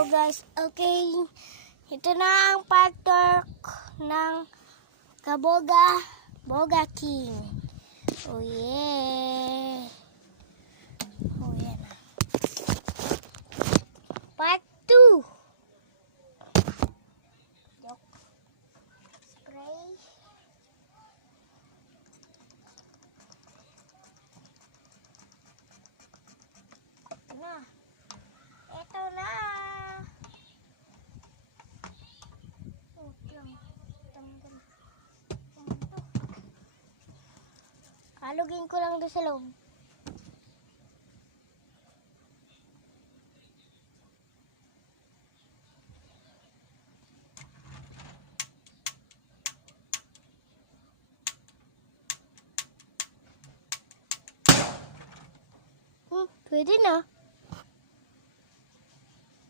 Hello guys, okay. Ito na ang part-work ng Kaboga King. Oh yeah. Oh yeah na. Part 2. Spray. Ito na. Ito na. Halugin ko lang doon sa loob. Pwede na.